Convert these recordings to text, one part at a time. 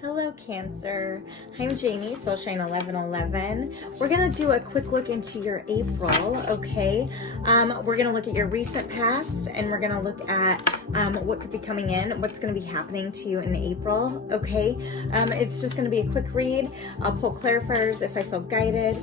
Hello, Cancer. I'm Jamie, Soulshine 1111. We're going to do a quick look into your April, okay? We're going to look at your recent past, and we're going to look at what could be coming in, what's going to be happening to you in April, okay? It's just going to be a quick read. I'll pull clarifiers if I feel guided.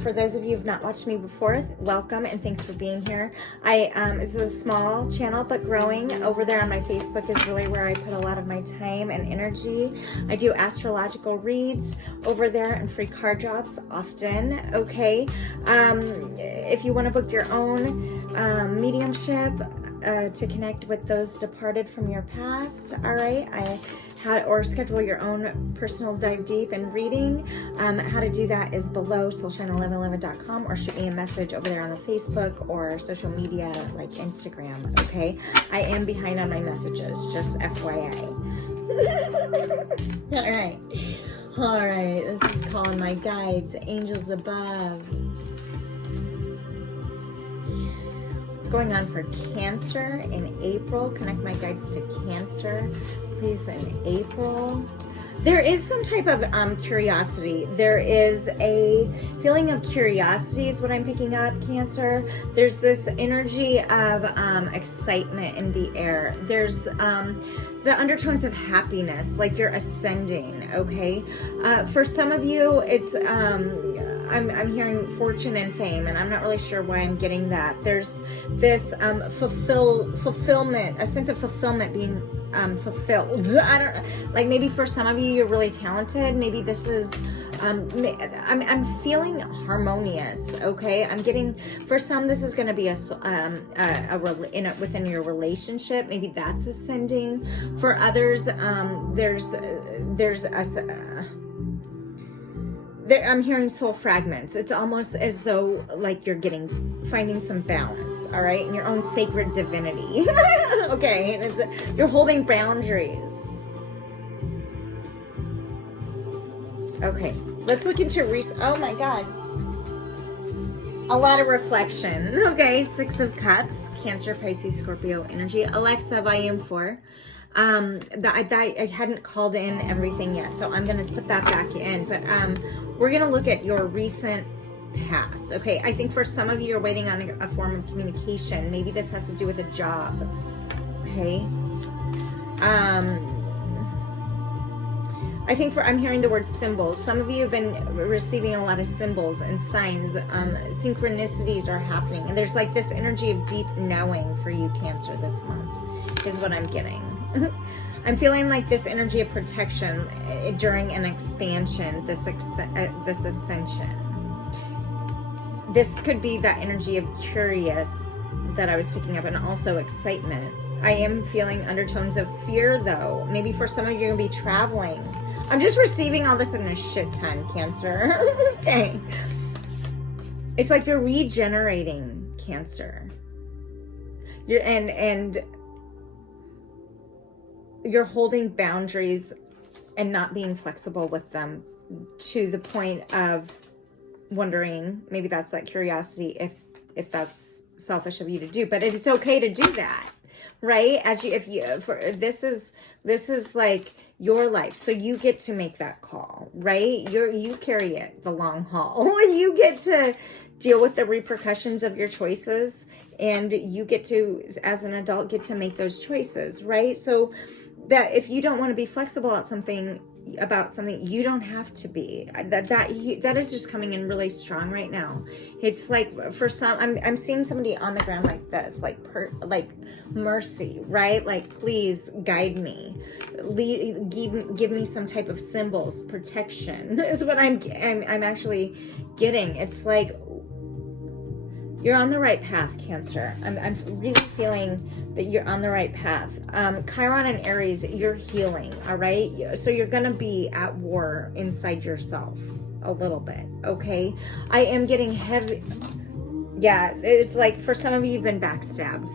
For those of you who have not watched me before, welcome and thanks for being here. It's a small channel, but growing. Over there on my Facebook is really where I put a lot of my time and energy. I do astrological reads over there and free card drops often, okay? If you want to book your own mediumship to connect with those departed from your past, all right? Or schedule your own personal dive deep and reading. How to do that is below soulshine1111.com, or shoot me a message over there on the Facebook or social media like Instagram, okay? I am behind on my messages, just FYI. All right, this is calling my guides, angels above. What's going on for Cancer in April? Connect my guides to Cancer, please, in April. There is some type of curiosity. There is a feeling of curiosity is what I'm picking up, Cancer. There's this energy of excitement in the air. There's the undertones of happiness, like you're ascending, okay? For some of you, it's, I'm hearing fortune and fame, and I'm not really sure why I'm getting that. There's this fulfillment, a sense of fulfillment being fulfilled. I don't, like, maybe for some of you, you're really talented. Maybe this is, I'm feeling harmonious, okay? I'm getting, for some, this is going to be within your relationship. Maybe that's ascending. For others, I'm hearing soul fragments. It's almost as though like you're finding some balance, all right, in your own sacred divinity. Okay, you're holding boundaries. Okay, let's look into oh my God. A lot of reflection. Okay, 6 of Cups, Cancer, Pisces, Scorpio energy. Alexa, volume 4. I hadn't called in everything yet, so I'm going to put that back in. But we're going to look at your recent past. Okay, I think for some of you, you're waiting on a form of communication. Maybe this has to do with a job. Okay. I think I'm hearing the word symbols. Some of you have been receiving a lot of symbols and signs. Synchronicities are happening. And there's like this energy of deep knowing for you, Cancer, this month is what I'm getting. I'm feeling like this energy of protection during an expansion, this ascension. This could be that energy of curious that I was picking up, and also excitement. I am feeling undertones of fear, though. Maybe for some of you, you're going to be traveling. I'm just receiving all this in a shit ton, Cancer. Okay. It's like you're regenerating, Cancer. And you're holding boundaries and not being flexible with them to the point of wondering, maybe that's that curiosity, if that's selfish of you to do, but it's okay to do that, right? This is like your life, so you get to make that call, right? You carry it the long haul. You get to deal with the repercussions of your choices, and you get to, as an adult, get to make those choices, right? So that if you don't want to be flexible about something, you don't have to be. That is just coming in really strong right now. It's like for some, I'm seeing somebody on the ground like this, like mercy, right? Like, please guide me, give me some type of symbols, protection is what I'm actually getting. It's like you're on the right path, Cancer. I'm really feeling that you're on the right path. Chiron and Aries, you're healing, all right? So you're going to be at war inside yourself a little bit, okay? I am getting heavy. Yeah, it's like for some of you, you've been backstabbed.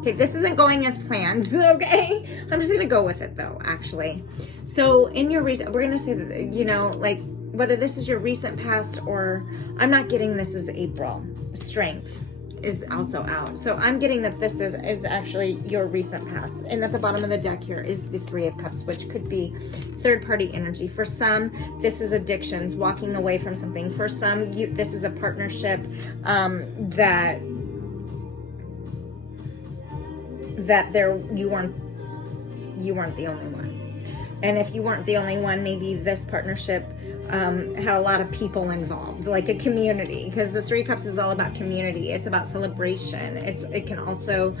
Okay, this isn't going as planned, okay? I'm just going to go with it, though, actually. So in your recent, we're going to say that, you know, like, whether this is your recent past or, I'm not getting this as April. Strength. is also out. So I'm getting that this is actually your recent past. And at the bottom of the deck here is the Three of Cups, which could be third-party energy. For some, this is addictions, walking away from something. For some, this is a partnership that you weren't the only one. And if you weren't the only one, maybe this partnership had a lot of people involved, like a community, because the Three of Cups is all about community. It's about celebration. It can also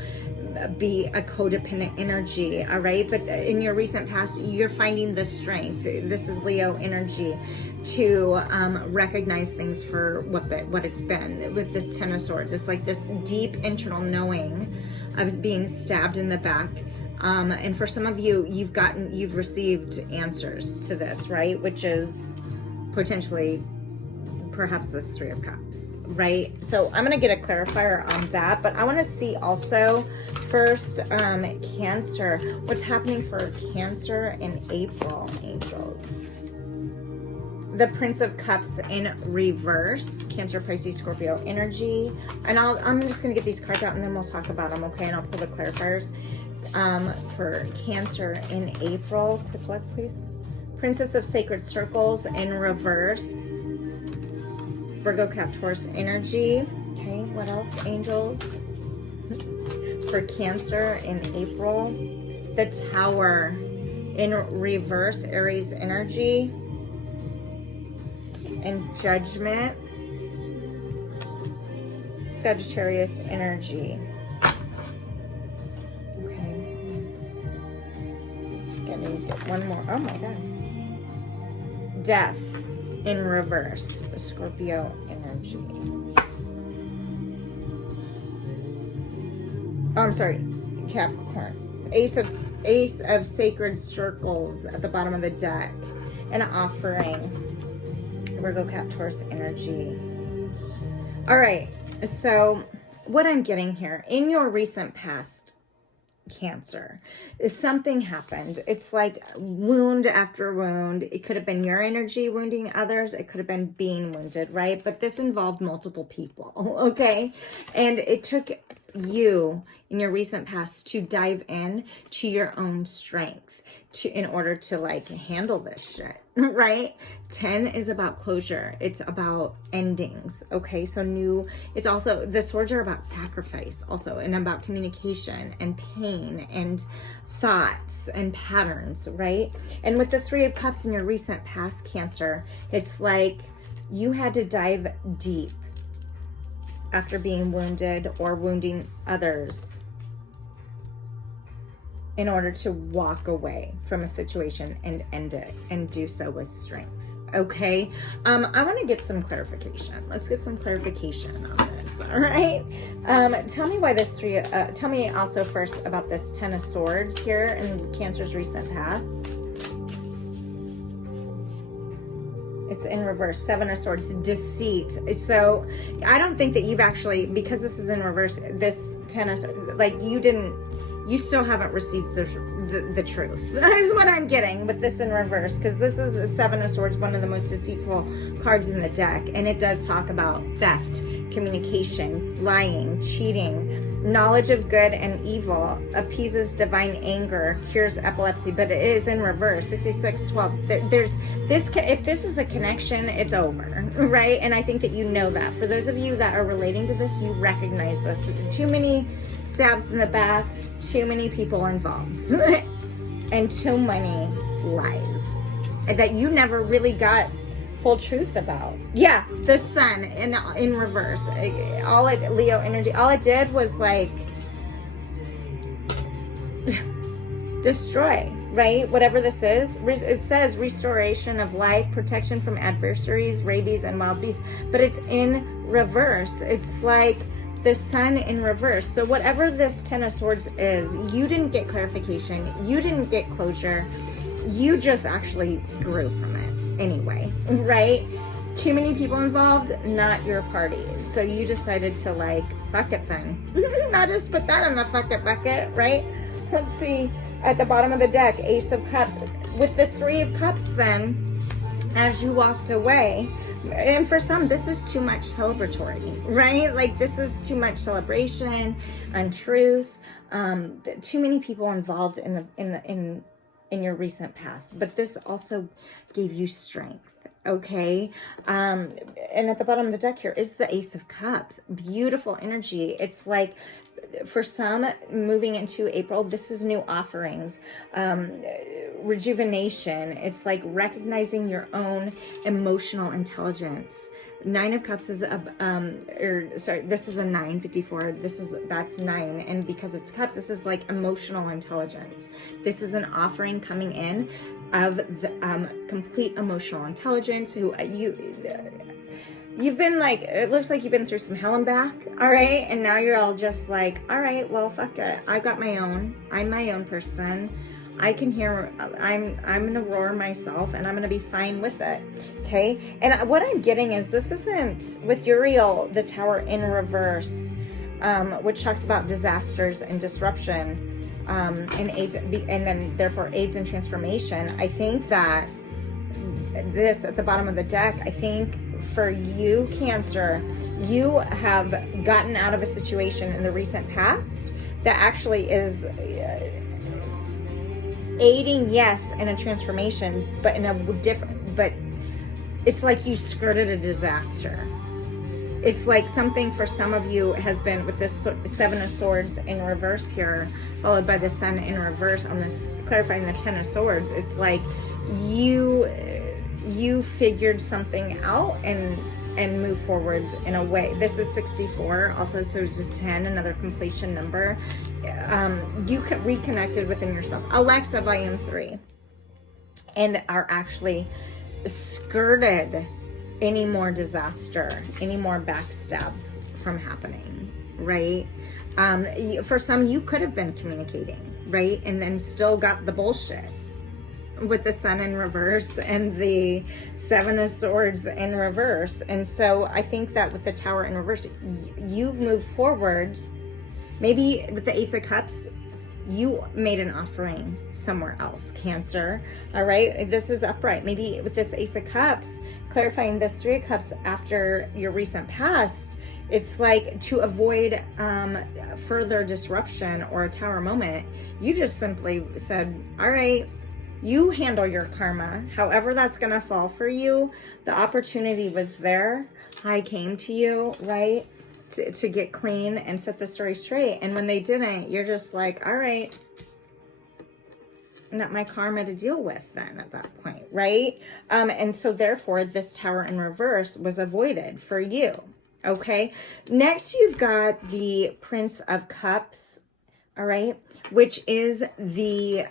be a codependent energy, all right? But in your recent past, you're finding the strength. This is Leo energy to recognize things for what it's been. With this Ten of Swords, it's like this deep internal knowing of being stabbed in the back. And for some of you, you've received answers to this, right? Which is potentially perhaps this Three of Cups, right? So I'm going to get a clarifier on that, but I want to see also first Cancer. What's happening for Cancer in April, angels? The Prince of Cups in reverse, Cancer, Pisces, Scorpio energy. And I'm just going to get these cards out and then we'll talk about them, okay? And I'll pull the clarifiers for Cancer in April. Quick luck, please. Princess of Sacred Circles in reverse. Virgo, Cap, Taurus energy. Okay, what else, angels? For Cancer in April. The Tower in reverse, Aries energy. And Judgment. Sagittarius energy. Okay. Let's get one more. Oh my God. Death in reverse, Scorpio energy. Oh, I'm sorry, Capricorn. Ace of Sacred Circles at the bottom of the deck. An offering. Virgo, Cap, Taurus energy. All right, so what I'm getting here, in your recent past, Cancer, is something happened. It's like wound after wound. It could have been your energy wounding others. It could have been being wounded, right? But this involved multiple people, okay? And it took you in your recent past to dive in to your own strength in order to like handle this shit, right? 10 is about closure. It's about endings, okay? So it's also, the swords are about sacrifice also, and about communication and pain and thoughts and patterns, right? And with the Three of Cups in your recent past, Cancer, it's like you had to dive deep after being wounded or wounding others in order to walk away from a situation and end it, and do so with strength, okay? I want to get some clarification. Let's get some clarification on this, all right? Tell me why this tell me also first about this Ten of Swords here in Cancer's recent past. It's in reverse, Seven of Swords, deceit. So I don't think that you've actually, because this is in reverse, this Ten of Swords, like you still haven't received the truth. That is what I'm getting with this in reverse, because this is a Seven of Swords, one of the most deceitful cards in the deck, and it does talk about theft, communication, lying, cheating, knowledge of good and evil, appeases divine anger, cures epilepsy, but it is in reverse, 6612. There's this, if this is a connection, it's over, right? And I think that you know that. For those of you that are relating to this, you recognize this. Too many stabs in the back, too many people involved, and too many lies that you never really got full truth about. Yeah, the Sun in reverse. Leo energy, all it did was like destroy, right? Whatever this is. It says restoration of life, protection from adversaries, rabies, and wild beasts, but it's in reverse. It's like the Sun in reverse. So whatever this Ten of Swords is, you didn't get clarification, you didn't get closure, you just actually grew from it anyway, right? Too many people involved, not your party. So you decided to like, fuck it then. Not just put that in the fuck it bucket, right? Let's see, at the bottom of the deck, Ace of Cups. With the Three of Cups then, as you walked away, And for some, this is too much celebratory, right? Like this is too much celebration, untruths, too many people involved in your recent past. But this also gave you strength. Okay. And at the bottom of the deck here is the Ace of Cups. Beautiful energy. It's like, for some, moving into April, this is new offerings, rejuvenation. It's like recognizing your own emotional intelligence. Nine of Cups is this is a 954. That's 9, and because it's cups, this is like emotional intelligence. This is an offering coming in of the complete emotional intelligence. You've been like, it looks like you've been through some hell and back, all right? And now you're all just like, all right, well, fuck it. I've got my own. I'm my own person. I can hear, I'm going to roar myself, and I'm going to be fine with it, okay? And what I'm getting is this isn't, with Uriel, the Tower in reverse, which talks about disasters and disruption, and AIDS, and then therefore AIDS and transformation. I think that this at the bottom of the deck, I think for you, Cancer, you have gotten out of a situation in the recent past that actually is aiding, yes, in a transformation, but in a different, but it's like you skirted a disaster. It's like something for some of you has been with this Seven of Swords in reverse here, followed by the Sun in reverse on this, clarifying the Ten of Swords. It's like you figured something out and move forward in a way. This is 64, also, so it's a 10, another completion number. You reconnected within yourself. Alexa, volume 3, and are actually skirted any more disaster, any more backstabs from happening, right? For some, you could have been communicating, right? And then still got the bullshit with the Sun in reverse and the Seven of Swords in reverse. And so I think that with the Tower in reverse, you move forward. Maybe with the Ace of Cups, you made an offering somewhere else, Cancer. All right, this is upright. Maybe with this Ace of Cups, clarifying this Three of Cups after your recent past, it's like to avoid further disruption or a Tower moment, you just simply said, all right, you handle your karma, however that's going to fall for you. The opportunity was there. I came to you, right, to get clean and set the story straight. And when they didn't, you're just like, all right, not my karma to deal with then at that point, right? And so therefore, this Tower in reverse was avoided for you, okay? Next, you've got the Prince of Cups, all right, which is the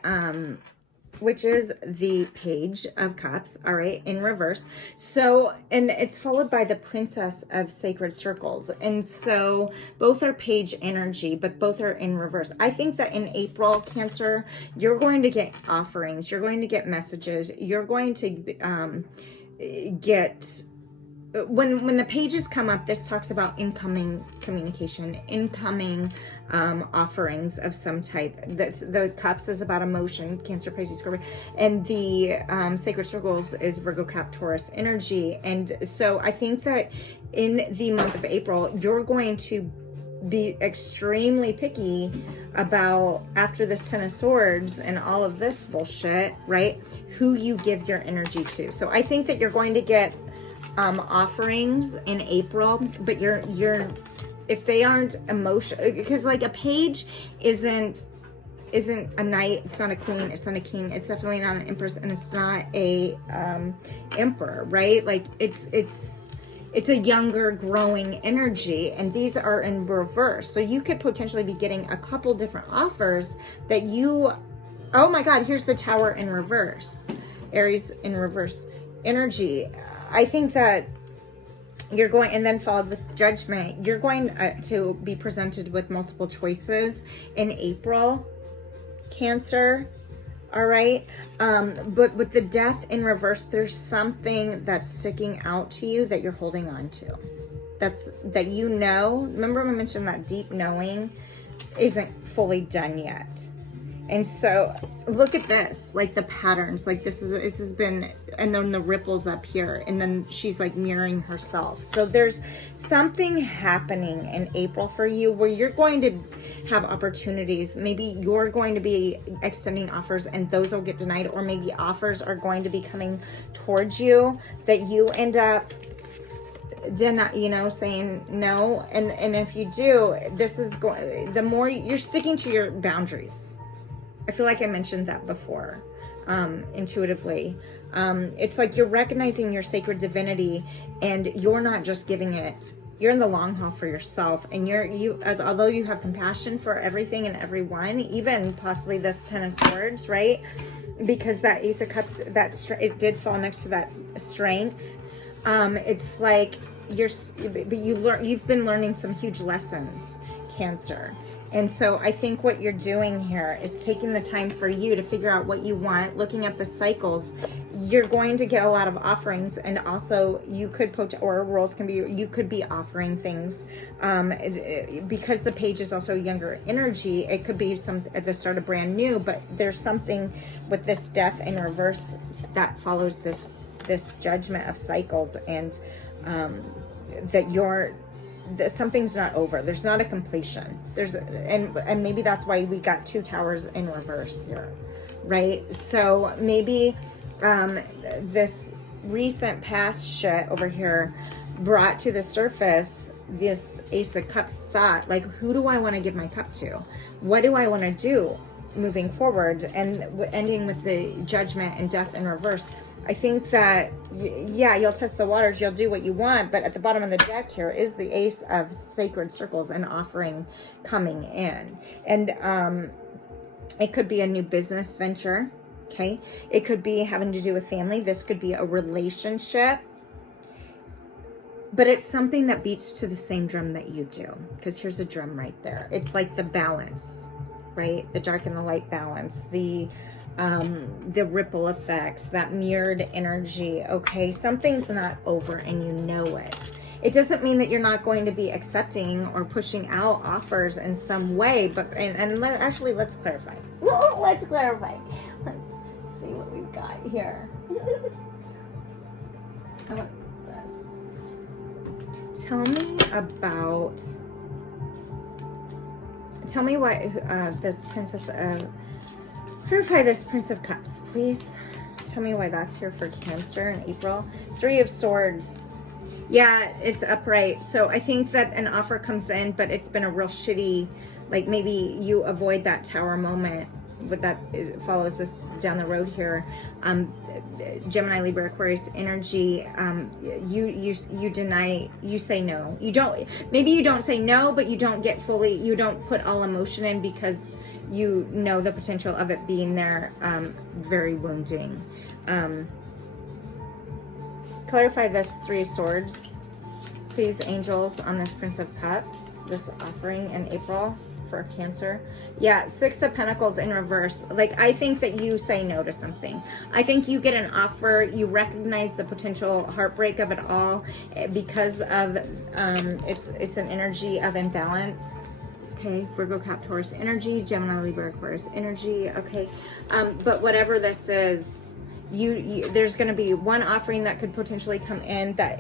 Page of Cups, all right, in reverse. So, and it's followed by the Princess of Sacred Circles. And so both are page energy, but both are in reverse. I think that in April, Cancer, you're going to get offerings. You're going to get messages. You're going to get... When the pages come up, this talks about incoming communication, incoming offerings of some type. The Cups is about emotion, Cancer, Pisces, Scorpio, and the Sacred Circles is Virgo, Cap, Taurus energy. And so I think that in the month of April, you're going to be extremely picky about, after this Ten of Swords and all of this bullshit, right, who you give your energy to. So I think that you're going to get offerings in April, but you're if they aren't emotional, because like a page isn't a knight, it's not a queen, it's not a king, it's definitely not an empress, and it's not a emperor, right? Like it's a younger growing energy, and these are in reverse. So you could potentially be getting a couple different offers that you, oh my God, here's the Tower in reverse, Aries in reverse energy. I think that you're going, and then followed with Judgment, you're going to be presented with multiple choices in April, Cancer, all right? But with the Death in reverse, there's something that's sticking out to you that you're holding on to. That you know, remember I mentioned that deep knowing isn't fully done yet. And so look at this, like the patterns, like this has been, and then the ripples up here, and then she's like mirroring herself. So there's something happening in April for you where you're going to have opportunities. Maybe you're going to be extending offers and those will get denied, or maybe offers are going to be coming towards you that you end up saying no. And if you do, this is going, the more you're sticking to your boundaries. I feel like I mentioned that before, intuitively. It's like you're recognizing your sacred divinity, and you're not just giving it. You're in the long haul for yourself, and although you have compassion for everything and everyone, even possibly this Ten of Swords, right? Because that Ace of Cups, it did fall next to that strength. It's like you've been learning some huge lessons, Cancer. And so I think what you're doing here is taking the time for you to figure out what you want, looking at the cycles. You're going to get a lot of offerings, and also you could or roles can be, you could be offering things because the page is also younger energy. It could be at the start of brand new, but there's something with this Death in reverse that follows this judgment of cycles, and that something's not over. There's not a completion. And maybe that's why we got 2 towers in reverse here, right? So maybe this recent past shit over here brought to the surface this Ace of Cups thought, like, who do I want to give my cup to? What do I want to do moving forward? And ending with the Judgment and Death in reverse. I think that, yeah, you'll test the waters, you'll do what you want, but at the bottom of the deck here is the Ace of Sacred Circles, and offering coming in. And it could be a new business venture, okay? It could be having to do with family. This could be a relationship. But it's something that beats to the same drum that you do, because here's a drum right there. It's like the balance, right? The dark and the light balance, the ripple effects, that mirrored energy. Okay, something's not over and you know it. It doesn't mean that you're not going to be accepting or pushing out offers in some way, but let's clarify. Let's clarify. Let's see what we've got here. What is this? Tell me why this Princess of Clarify this Prince of Cups, please. Tell me why that's here for Cancer in April. 3 of Swords. Yeah, it's upright. So I think that an offer comes in, but it's been a real shitty, like maybe you avoid that tower moment, but follows us down the road here. Gemini, Libra, Aquarius energy. You deny, you say no. Maybe you don't say no, but you don't put all emotion in, because you know the potential of it being there, very wounding. Clarify this 3 of Swords, please, angels, on this Prince of Cups, this offering in April for Cancer. Yeah, 6 of Pentacles in reverse. Like, I think that you say no to something. I think you get an offer, you recognize the potential heartbreak of it all, because of it's an energy of imbalance. Okay, Virgo, Cap, Taurus energy, Gemini, Libra, Aquarius energy. Okay, but whatever this is, there's going to be one offering that could potentially come in that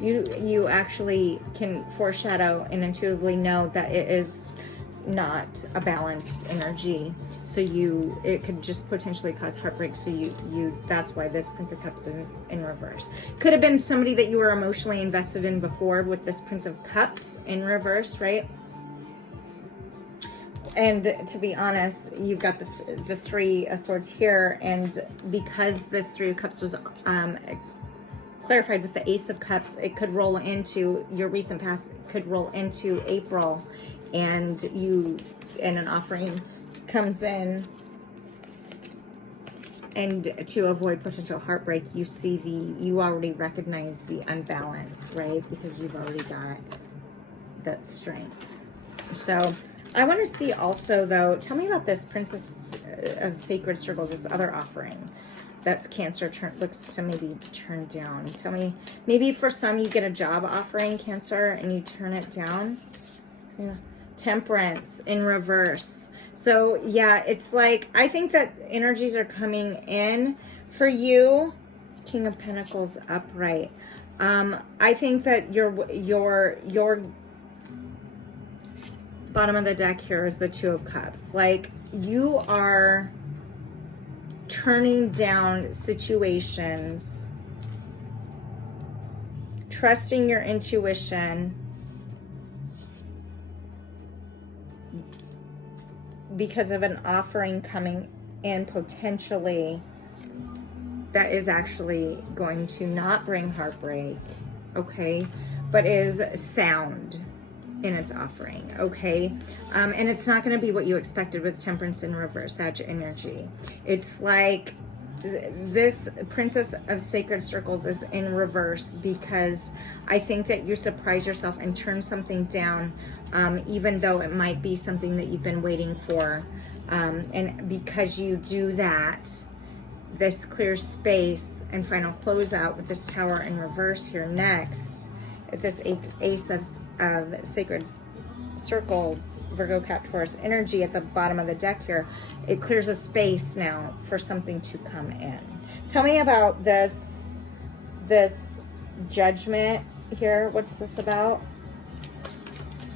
you actually can foreshadow and intuitively know that it is not a balanced energy. So it could just potentially cause heartbreak. So that's why this Prince of Cups is in reverse. Could have been somebody that you were emotionally invested in before with this Prince of Cups in reverse, right? And to be honest, you've got the 3 of Swords here, and because this 3 of Cups was clarified with the Ace of Cups, it could roll into your recent past, could roll into April, and an offering comes in, and to avoid potential heartbreak, you already recognize the unbalance, right? Because you've already got that strength. So I want to see also, though, tell me about this Princess of Sacred Circles, this other offering that's Cancer looks to maybe turn down. Tell me, maybe for some you get a job offering, Cancer, and you turn it down. Yeah. Temperance in reverse. So yeah, it's like, I think that energies are coming in for you. King of Pentacles upright. I think that your bottom of the deck here is the Two of Cups. Like, you are turning down situations, trusting your intuition, because of an offering coming in potentially that is actually going to not bring heartbreak, okay, but is sound in its offering, okay? And it's not going to be what you expected with Temperance in reverse, Sag energy. It's like this Princess of Sacred Circles is in reverse because I think that you surprise yourself and turn something down, even though it might be something that you've been waiting for. And because you do that, this clear space and final closeout with this Tower in reverse here next, at this Ace of Sacred Circles, Virgo, Cap, Taurus energy at the bottom of the deck here, it clears a space now for something to come in. Tell me about this Judgment here. What's this about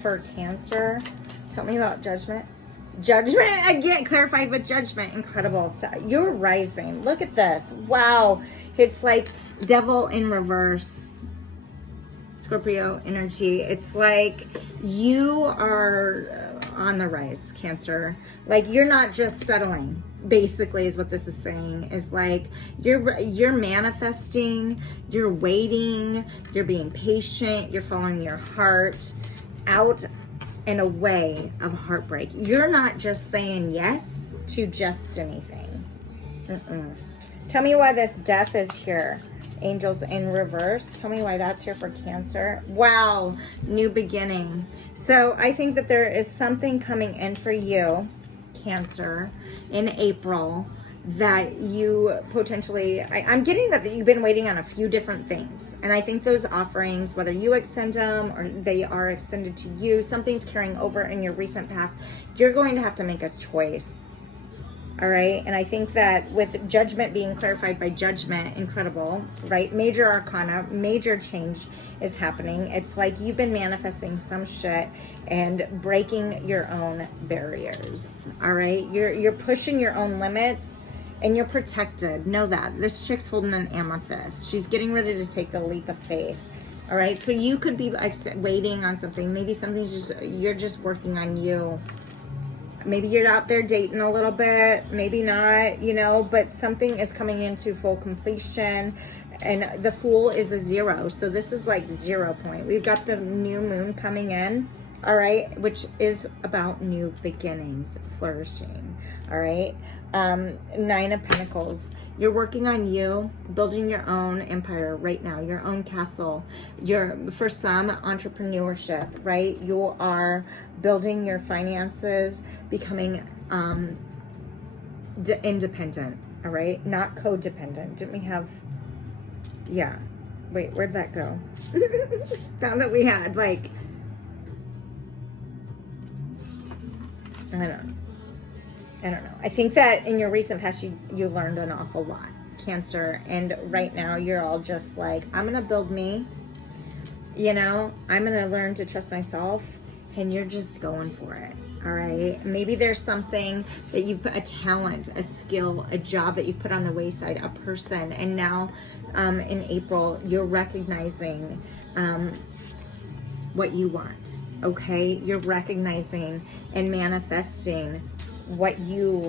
for Cancer? Tell me about Judgment. Judgment again, clarified with Judgment. Incredible. So you're rising. Look at this. Wow. It's like Devil in reverse, Scorpio energy. It's like you are on the rise, Cancer. Like, you're not just settling, basically, is what this is saying. Is like you're manifesting, you're waiting, you're being patient, you're following your heart out and away of heartbreak. You're not just saying yes to just anything. Tell me why this Death is here. Angels in reverse. Tell me why that's here for Cancer. Wow, new beginning. So I think that there is something coming in for you, Cancer, in April that you potentially, I'm getting that you've been waiting on a few different things. And I think those offerings, whether you extend them or they are extended to you, something's carrying over in your recent past. You're going to have to make a choice. All right. And I think that with Judgment being clarified by Judgment, incredible, right? Major arcana, major change is happening. It's like you've been manifesting some shit and breaking your own barriers. All right. You're pushing your own limits and you're protected. Know that. This chick's holding an amethyst. She's getting ready to take the leap of faith. All right. So you could be waiting on something. Maybe something's just, you're just working on you. Maybe you're out there dating a little bit, maybe not, you know, but something is coming into full completion. And the Fool is a 0. So this is like 0 point. We've got the new moon coming in, all right, which is about new beginnings, flourishing, all right. 9 of Pentacles. You're working on you, building your own empire right now, your own castle. For some, entrepreneurship, right? You are building your finances, becoming independent, all right? Not codependent. Didn't we have, yeah. Wait, where'd that go? Found that we had, like, I don't know. I think that in your recent past, you learned an awful lot, Cancer. And right now, you're all just like, I'm going to build me. You know, I'm going to learn to trust myself. And you're just going for it. All right. Maybe there's something that you put, a talent, a skill, a job that you put on the wayside, a person. And now in April, you're recognizing what you want. Okay. You're recognizing and manifesting what you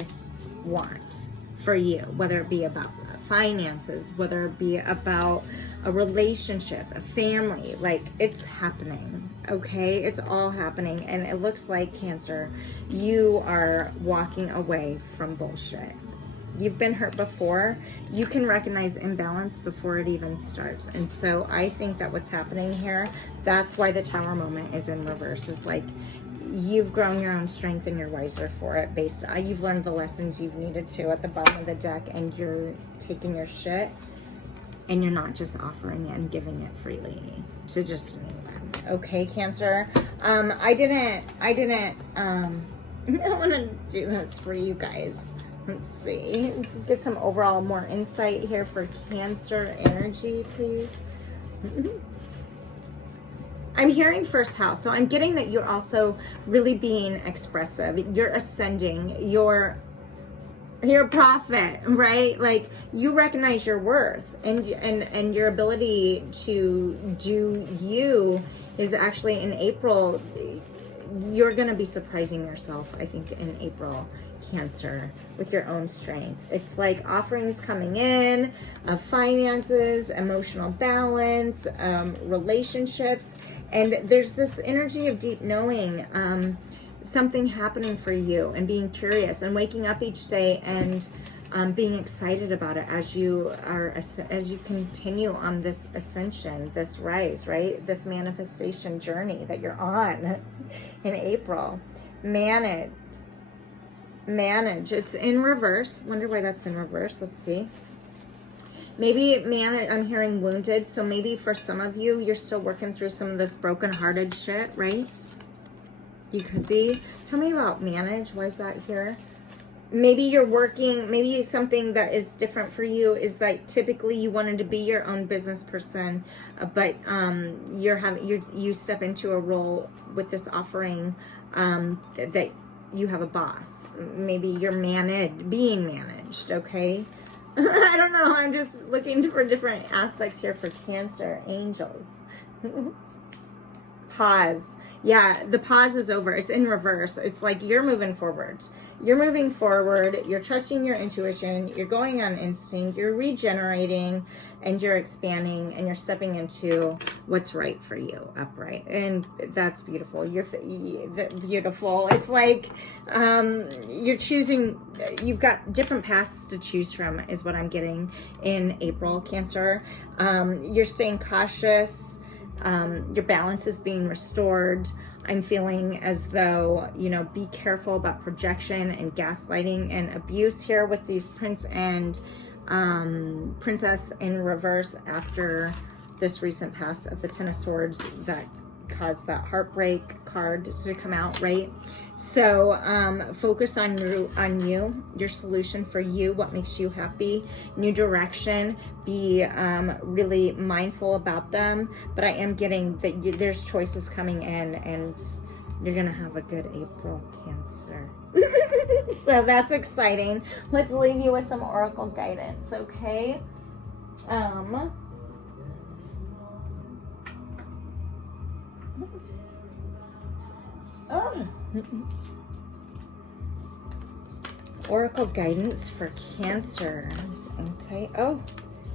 want for you, whether it be about finances, whether it be about a relationship, a family. Like, it's happening, okay? It's all happening. And it looks like, Cancer, you are walking away from bullshit. You've been hurt before. You can recognize imbalance before it even starts. And so I think that what's happening here, that's why the Tower moment is in reverse. Is like, you've grown your own strength and you're wiser for it. You've learned the lessons you've needed to at the bottom of the deck, and you're taking your shit and you're not just offering it and giving it freely to just anyone. Okay, Cancer. I didn't I want to do this for you guys. Let's see. Let's just get some overall more insight here for Cancer energy, please. I'm hearing first house, so I'm getting that you're also really being expressive. You're ascending. You're a prophet, right? Like, you recognize your worth and your ability to do you is actually in April. You're going to be surprising yourself, I think, in April, Cancer, with your own strength. It's like offerings coming in of finances, emotional balance, relationships, and there's this energy of deep knowing, something happening for you, and being curious and waking up each day and being excited about it as you continue on this ascension, this rise, right? This manifestation journey that you're on in April. Manage. It's in reverse. Wonder why that's in reverse. Let's see. Maybe I'm hearing wounded. So maybe for some of you, you're still working through some of this broken-hearted shit, right? You could be. Tell me about manage. Why is that here? Maybe you're working, maybe something that is different for you is that typically you wanted to be your own business person, but you step into a role with this offering that you have a boss. Maybe you're being managed, okay? I don't know. I'm just looking for different aspects here for Cancer. Angels. Pause. Yeah, the pause is over. It's in reverse. It's like you're moving forward. You're moving forward. You're trusting your intuition. You're going on instinct. You're regenerating and you're expanding and you're stepping into what's right for you, upright. And that's beautiful. You're beautiful. It's like you're choosing, you've got different paths to choose from is what I'm getting in April, Cancer. You're staying cautious. Your balance is being restored. I'm feeling as though, be careful about projection and gaslighting and abuse here with these prince and princess in reverse after this recent pass of the Ten of Swords that caused that heartbreak card to come out, right? So focus on you, your solution for you, what makes you happy, new direction, be really mindful about them. But I am getting that there's choices coming in and you're going to have a good April, Cancer. So that's exciting. Let's leave you with some oracle guidance, okay? Oracle guidance for Cancer. Insight. Oh,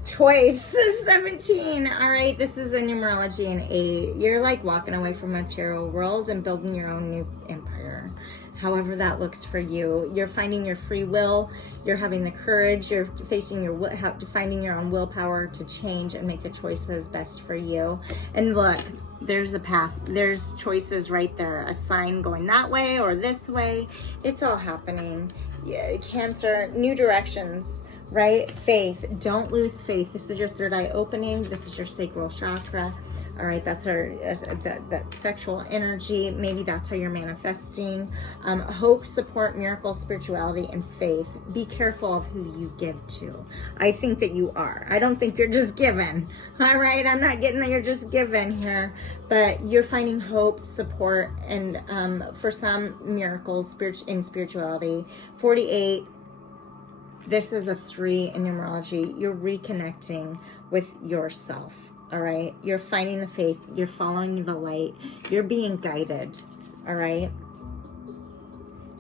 choice 17. All right, this is a numerology in 8. You're like walking away from a material world and building your own new empire. However that looks for you. You're finding your free will. You're having the courage. You're finding your own willpower to change and make the choices best for you. And look, there's a path. There's choices right there. A sign going that way or this way. It's all happening. Yeah, Cancer, new directions, right? Faith. Don't lose faith. This is your third eye opening. This is your sacral chakra. All right, that's that sexual energy. Maybe that's how you're manifesting. Hope, support, miracle, spirituality, and faith. Be careful of who you give to. I think that you are. I don't think you're just given. All right, I'm not getting that you're just given here, but you're finding hope, support, and for some miracles in spirituality. 48. This is a 3 in numerology. You're reconnecting with yourself. All right, you're finding the faith, you're following the light, you're being guided, all right?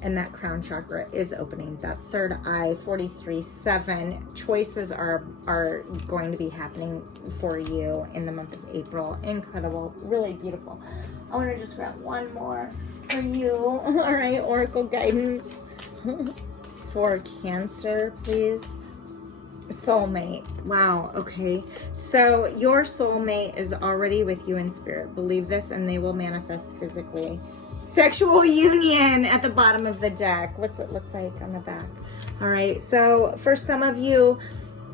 And that crown chakra is opening. That third eye, 43-7, choices are going to be happening for you in the month of April. Incredible, really beautiful. I want to just grab one more for you. All right, oracle guidance for Cancer, please. Soulmate. Wow. Okay. So your soulmate is already with you in spirit. Believe this and they will manifest physically. Sexual union at the bottom of the deck. What's it look like on the back? All right. So for some of you,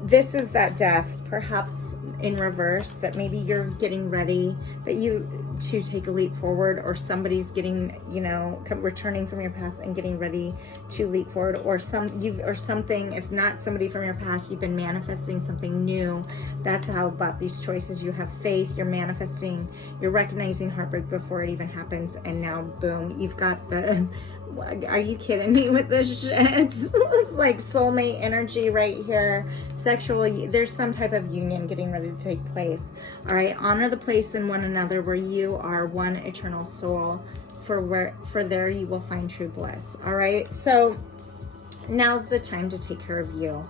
this is that death perhaps in reverse, that maybe you're getting ready to take a leap forward, or somebody's getting, you know, returning from your past and getting ready to leap forward, or something, if not somebody from your past, you've been manifesting something new. That's how about these choices. You have faith, you're manifesting, you're recognizing heartbreak before it even happens, and now boom, you've got the, are you kidding me with this shit? It's like soulmate energy right here. Sexual, there's some type of union getting ready to take place. All right, honor the place in one another where you are one eternal soul, for there you will find true bliss. All right, so now's the time to take care of you.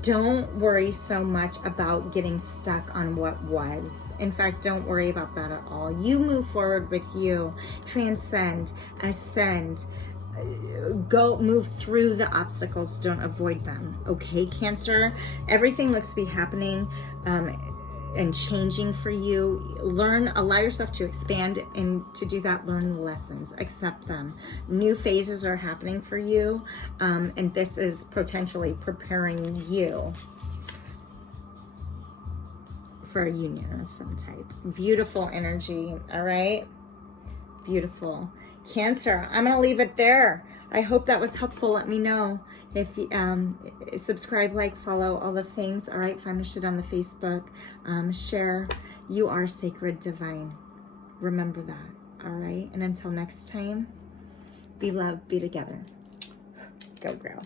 Don't worry so much about getting stuck on what was. In fact, don't worry about that at all. You move forward with you, transcend, ascend, move through the obstacles, don't avoid them. Okay, Cancer, everything looks to be happening and changing for you. Allow yourself to expand, and to do that, learn the lessons, accept them. New phases are happening for you, and this is potentially preparing you for a union of some type. Beautiful energy. All right, beautiful. Cancer, I'm gonna leave it there. I hope that was helpful. Let me know if you subscribe, like, follow, all the things. All right, find my shit on the Facebook, share. You are sacred, divine. Remember that. All right, and until next time, be loved, be together. Go girl.